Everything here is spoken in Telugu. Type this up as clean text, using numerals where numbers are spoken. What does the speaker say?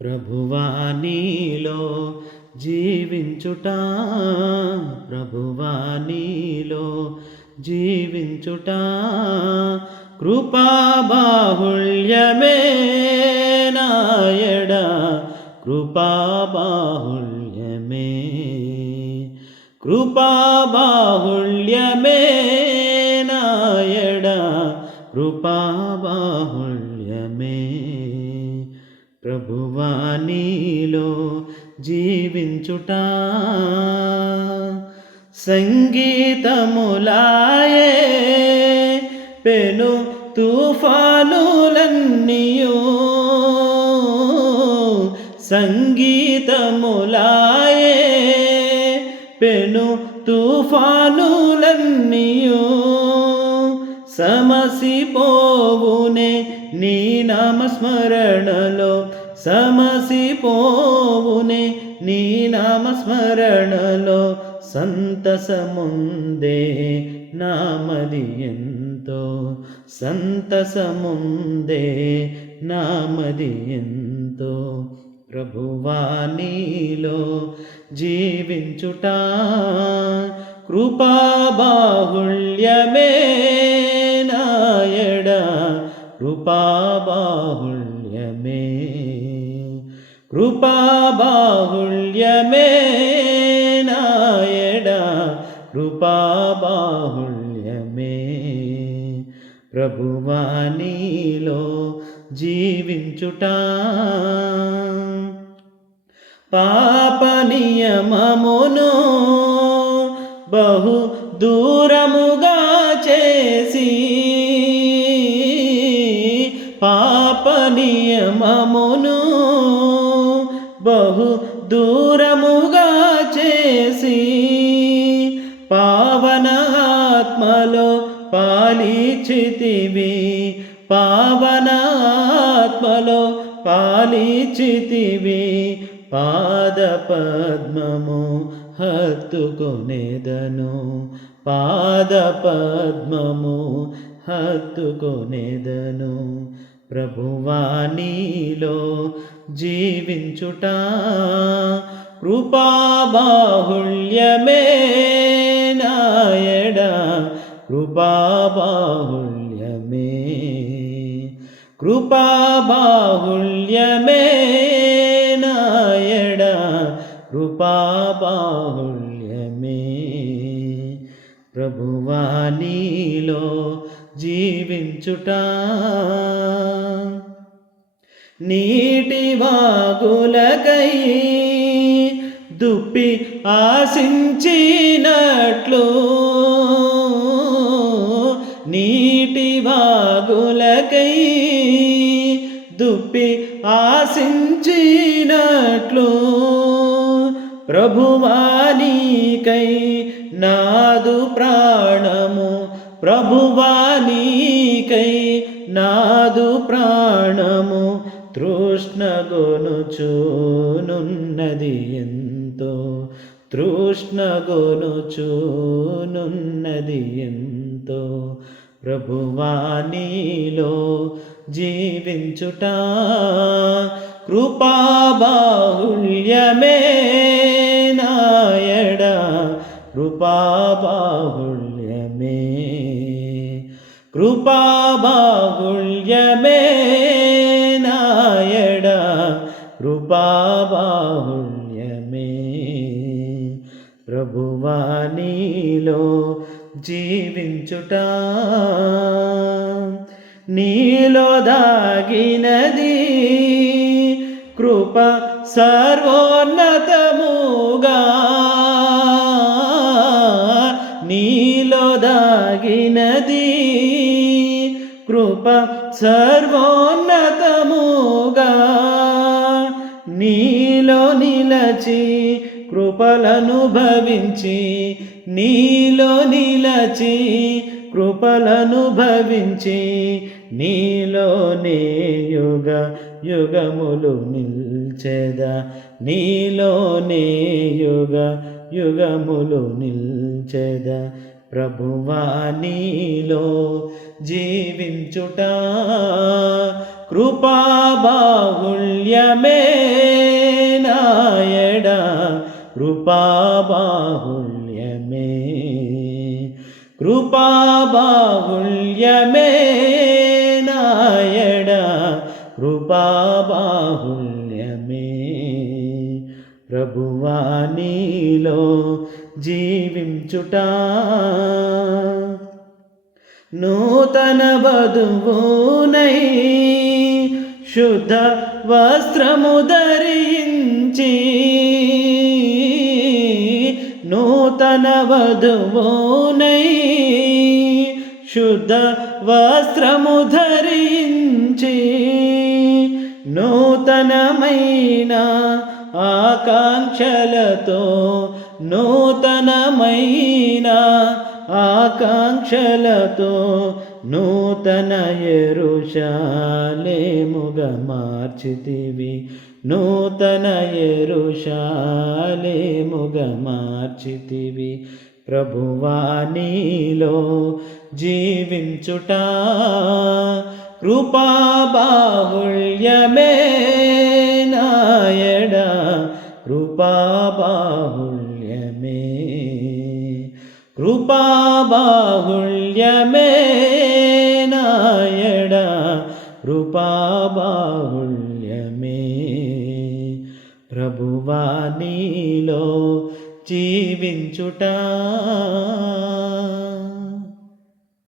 ప్రభువా నీలో జీవించుట, ప్రభువా నీలో జీవించుట, కృపా బాహుళ్యమే నాయడ, కృపా బాహుళ్యమే, కృపా బాహుళ్యమే నాయడ, కృపా బాహుళ్యమే. ప్రభువా నీలో జీవించుట సంగీతములాయే పెను తుఫానులన్నీయు, సంగీతములాయే పెను తుఫానులన్నీయు, సమసిపోవునే నీ నామస్మరణలో, సమసిపోవునే నీ నామస్మరణలో, సంతసముందే నామది ఎంతో, సంతసముందే నామది ఎంతో. ప్రభువా నీలో జీవించుట, కృపా బాహుళ్యమే నాయడ, కృపా బాహుళ్యమే, కృపా బాహుళ్యమే నాయడ, కృపా బాహుళ్యమే. ప్రభువా నీలో జీవించుట పాప నియమమును బహు దూరముగా చేసి, పాప నియమమును బహు దూరముగా చేసి, పావన ఆత్మలో పాలిచితివి, పావన ఆత్మలో పాలిచితివి, పాద పద్మము హత్తుకొనేదను, పాద పద్మము హత్తుకొనేదను. ప్రభువా నీలో జీవించుట, కృపా బాహుళ్యమే నాయడ, కృపా బాహుళ్యమే, కృపా బాహుళ్యమే నాయడ, కృపా బాహుళ్యమే. ప్రభువా నీలో జీవించుట నీటి వాగులకై దుప్పి ఆశించినట్లు, నీటి వాగులకై దుప్పి ఆశించినట్లు, ప్రభువా నీకై నాదు ప్రాణము, ప్రభువా నీకై నాదు ప్రాణము తృష్ణగొనుచునున్నది ఎంతో, తృష్ణగొనుచునున్నది ఎంతో. ప్రభువా నీలో జీవించుట, కృపా బాహుళ్యమే నాయడ, కృపా బాహుళ్యమే, కృపా బాహుళ్యమే నాయడ, కృపా బాహుళ్యమే. ప్రభువా నీలో జీవించుట నీలో దాగినది కృప సర్వోన్నతముగా, నీలో దాగినది కృప సర్వోన్నతముగా, నీలో నిలచి కృపలను భవించి, నీలో నిలచి కృపలను భవించి, నీలోనే యుగ యుగములు నిల్చెద, నీలోనే యుగ యుగములు నిల్చెద. ప్రభువా నీలో జీవించుట, కృపాబాహుళ్యమే నాయడ కృపాబాహుళ్యమే కృపాబాహుళ్యమే నాయడ కృపాబాహుళ్యమే ప్రభువా నీలో జీవించుట నూతన వధువునై శుద్ధ వస్త్రము ధరించి నూతన వధువునై శుద్ధ వస్త్రము ధరించి నూతనమైన ఆకాంక్షలతో నూతనమైన ఆకాంక్షలతో నూతన యెరూషలేముగా మార్చితివి నూతన యెరూషలేముగా మార్చితివి ప్రభువా నీలో జీవించుట కృపాబాహుళ్యమే నాయడ కృపాబాహుళ్యమే కృపాబాహుళ్యమే నాయడ కృపాబాహుళ్యమే ప్రభువా నీలో జీవించుట